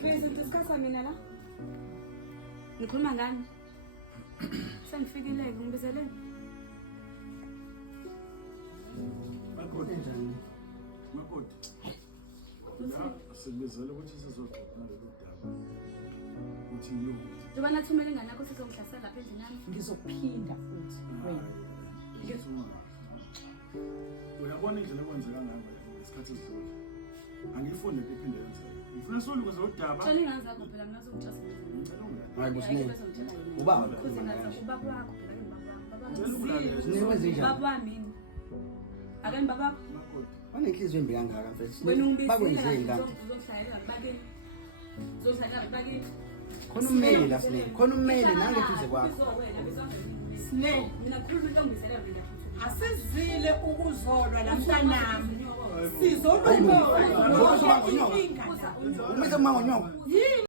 Ngifisa ukudiskasa mina la. Ngikhuluma ngani? Sengifikile ngibizele. Makoti njani? Makoti. Asibizele ukuthi sizoxoxa lolu daba. Uthi lo. Njoba nathumela ingane yakho sizongihlasela lapha endlini yami. Ngizophinda futhi wena. Ngizuma. Uyabona indlela kwenzeka ngayo ngesikhathi esidlule. Angifunde iphinde yenzeke. Ngifuna soluko zodaba. Tshela ingane zakho phela ngazongijasa. Hayi busine. Ubaba ukhuluma ngathi ubaba wakho phela Niwenze baba wami. Akani baba Makoti. banenhliziyo embi kangaka mfethu. wena ungibizile Bakwenze ingane. uzohlala bakini. Uzohlala bakini. Khona ummeli la sine. Khona ummeli nangeduze kwakho. Sine, Mina khuluma into ngibizela mina. asizile ukuzolwa namntanami. Sizolwa. Umise mama nyoko. Yini?